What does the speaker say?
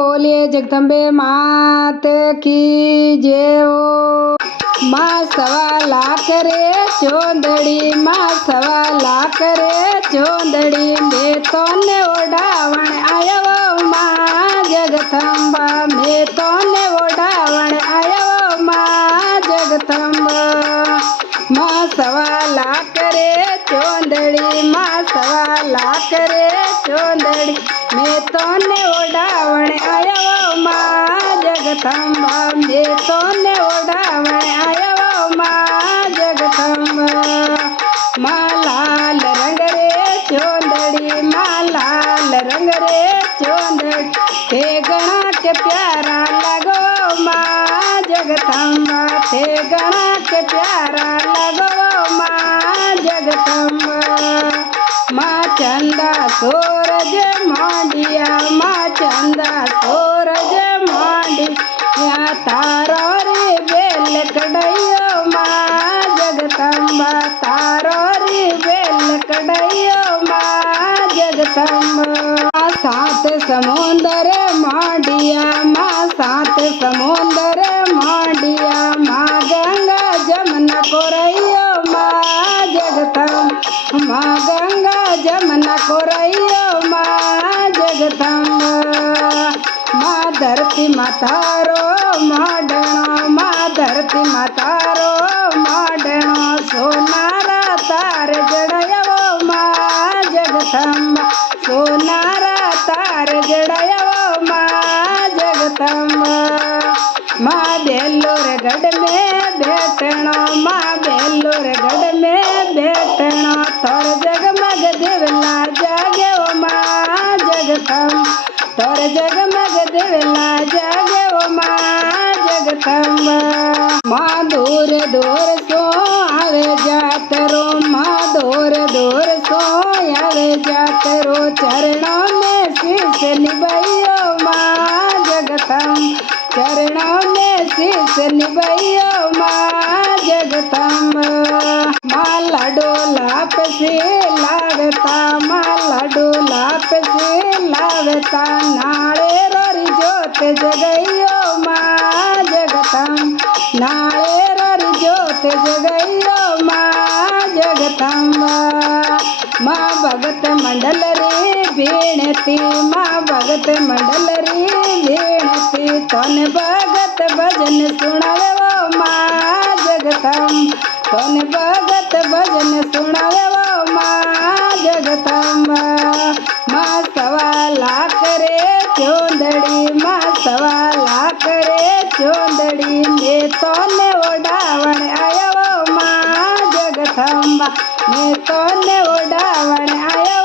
बोलिए जगदम्बे मात की जय हो। माँ सवा लाख रे चोंदड़ी, माँ सवा लाख रे चोंदड़ी, मैं तो ने ओढ़ावण आयो माँ जगदम्बा, मैं तो ने ओढ़ावण आयो माँ जगदम्बा। माँ सवा लाख रे चोंदड़ी, माँ सवा लाख रे चोंदड़ी, मैं तो ने ओढ़ावण आयो माँ जगदम्बा, मैं तो ने ओढ़ावण आयो माँ जगदम्बा। माँ लाल रंग रे चोंदड़ी, माँ लाल रंग रे चोंदड़ी, ते गणा के प्यारा लगो माँ जगदम्बा, ते गणा के प्यारा लगो माँ जगदम्बा। माँ चंदा सूरज मांडिया, माँ चंदा सूरज मांडिया, तारो रे बेल कड़ैयो माँ जगदम्बा, तारो रे बेल कड़ैयो माँ जगदम्बा। सात समुंदर मांडिया, माँ सात समुंदर मांडिया, माँ गंगा जमुना कोरैयो माँ जगदम्बा, माँ गंगा जमुना कोरैयो माँ जगदम्बा। माँ धरती मातारो माडणो, माँ धरती मातारो माडणो, सोनारा तार जड़यो माँ जगदम्बा, सोनारा तार जड़यो माँ जगदम्बा। माँ बेलूर गढ़ में बैठणो, माँ बेलूर गढ़ में बैठणो, तोर जगमग देवला जाग्यो माँ जगदम्बा, तोर जगमग देवला जाग्यो माँ जगदम्बा। माँ दूर दूर सो आवे जातरो, माँ दूर दूर सो आवे जातरो, चरणों में शीश निभाइयो माँ जगदम्बा, चरणों में शीश निभाइयो माँ जगदम्बा। माँ लाडो लाप से लागता, माँ लाडो लाप से लागता, नाले रोरी जोत जगइयो माँ जगदम्बा, नाले रोरी जोत जगइयो माँ जगदम्बा। माँ भगत मंडल रे बेनती, माँ भगत मंडल रे बेनती, तन भगत भजन सुनावे माँ जगदम्बा, तन भगत भजन सुनावे माँ जगदम्बा। माँ सवा लाख रे चोंदड़ी, माँ सवा लाख रे चोंदड़ी, मैं तो ने ओढ़ावण आयो माँ जगदम्बा, मैं तो ने ओढ़ावण आयो